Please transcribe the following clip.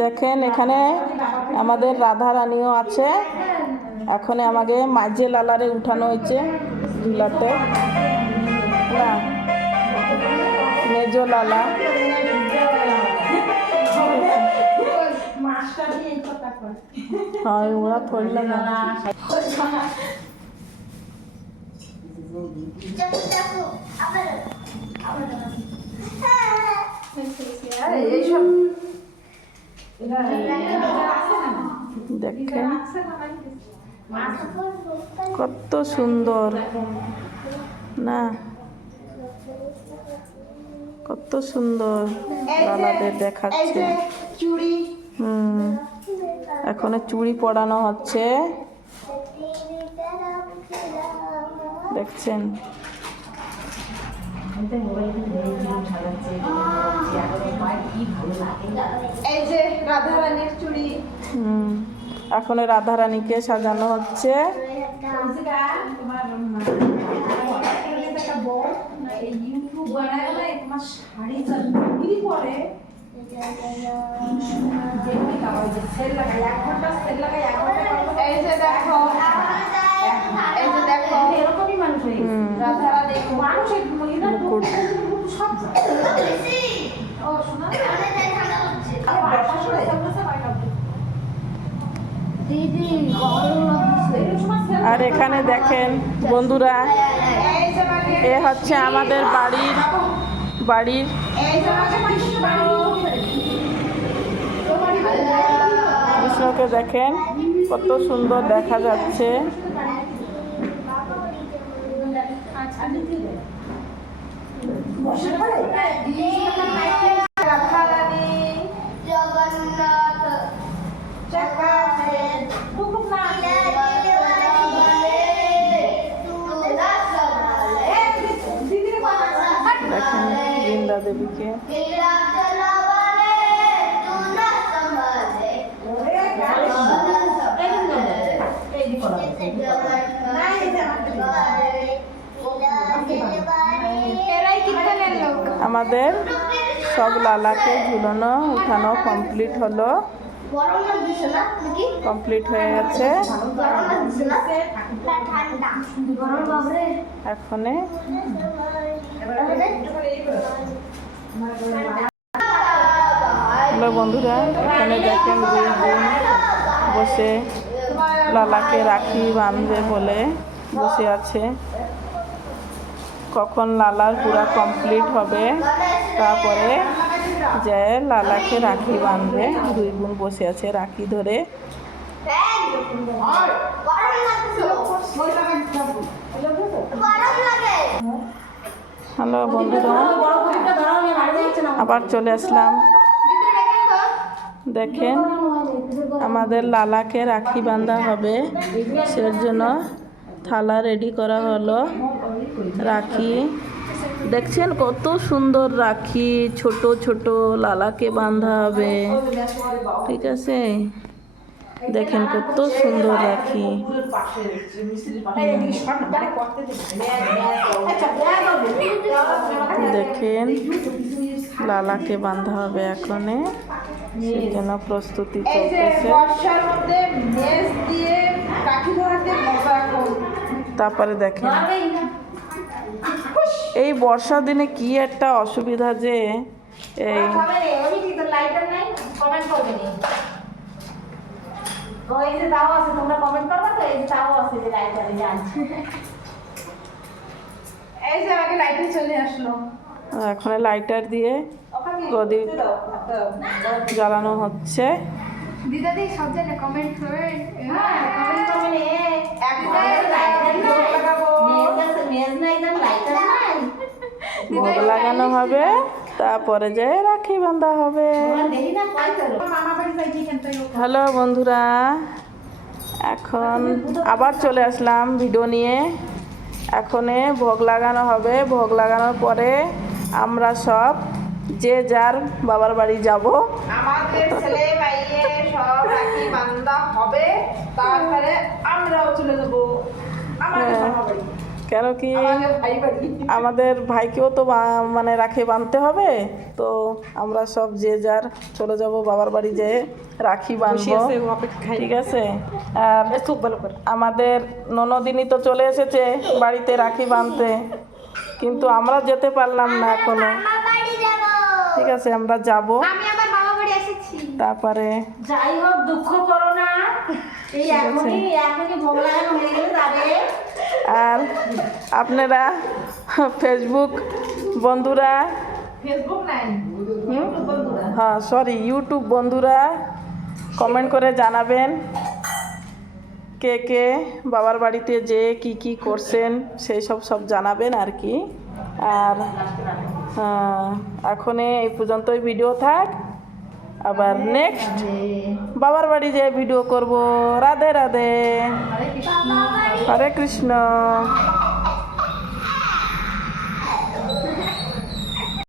দেখেন এখানে আমাদের রাধা রানীও আছে। এখন আমাকে মাঝে লালারে উঠানো হয়েছে ঝুলাতে, না মেজো লালা। হয় ওরা পড়লে না। দেখেন কত সুন্দর না, কত সুন্দর লালাদের দেখাচ্ছে। এখন চুড়ি পরানো হচ্ছে, দেখছেন। এই যে রাধা রানীর চুড়ি। এখন রাধা রানীকে সাজানো হচ্ছে। এই যে দেখো, এই যে দেখো এরকমই মানুষ হয়ে গেছে। রাধা রানী মানুষের মুকুট। ও শোনা আর এখানে দেখেন বন্ধুরা, এ হচ্ছে আমাদের বাড়ির কৃষ্ণকে দেখেন কত সুন্দর দেখা যাচ্ছে। দেখেন বৃন্দা দেবীকে। আমাদের সব লালাকে ঝুলানো উঠানো কমপ্লিট হলো, কমপ্লিট হয়ে গেছে। এখন বন্ধুরা এখানে দেখেন দুই বোন বসে লালাকে রাখি বাঁধবে বলে বসে আছে। কখন লালার পুরা কমপ্লিট হবে তারপরে যে লালাকে রাখি বাঁধবে। দুই বোন বসে আছে রাখি ধরে। হ্যালো বন্ধুরা, আবার চলে আসলাম। দেখেন আমাদের লালাকে রাখি বাঁধা হবে, সের জন্য থালা রেডি করা হলো। রাখি দেখছেন কত সুন্দর রাখি, ছোট ছোট লালাকে বাঁধা হবে, ঠিক আছে। দেখেন কত সুন্দর রাখি। দেখেন লালাকে বাঁধা হবে এখন, সেই জন্য প্রস্তুতি চলতেছে। তারপরে দেখেন এই বর্ষার দিনে কি একটা অসুবিধা যে এই এখন লাইটার দিয়ে প্রদীপ জ্বালানো হচ্ছে। দিদাদি সব জায়গায় কমেন্ট করে ভোগ লাগানো হবে, তারপরে যে রাখি বাঁধা হবে। হ্যালো বন্ধুরা, এখন আবার চলে আসলাম ভিডিও নিয়ে। এখন ভোগ লাগানো হবে, ভোগ লাগানোর পরে আমরা সব যে যার বাবার বাড়ি যাব। আমাদের ছেলে মেয়ে সব রাখি বাঁধা হবে, তারপরে আমরাও চলে যাব আমাদের বাবার বাড়ি। কেন কি আমাদের ভাই বাড়ি আমাদের ভাইকেও তো মানে রাখি বাঁধতে হবে, তো আমরা সব যে যার চলে যাব বাবার বাড়ি যেয়ে রাখি বাঁধবো, ঠিক আছে। আর খুব ভালো করে আমাদের ননদিনী তো চলে এসেছে বাড়িতে রাখি বাঁধতে, কিন্তু আমরা যেতে পারলাম না এখনো, ঠিক আছে আমরা যাব। আমি আমার মামা বাড়ি এসেছি। তারপরে যাই হোক দুঃখ করো না, এই এখনই ভোগ লাগানো হয়ে গেলে যাবে। আর আপনারা ফেসবুক বন্ধুরা, ফেসবুক নাই হ্যাঁ সরি ইউটিউব বন্ধুরা কমেন্ট করে জানাবেন কে কে বাবার বাড়িতে যে কি কি করছেন সেই সব জানাবেন আর কি। আর এখন এই পর্যন্তই ভিডিও থাক, আবার নেক্সট বাবার বাড়ি যে ভিডিও করব। রাধে রাধে, হরে কৃষ্ণ।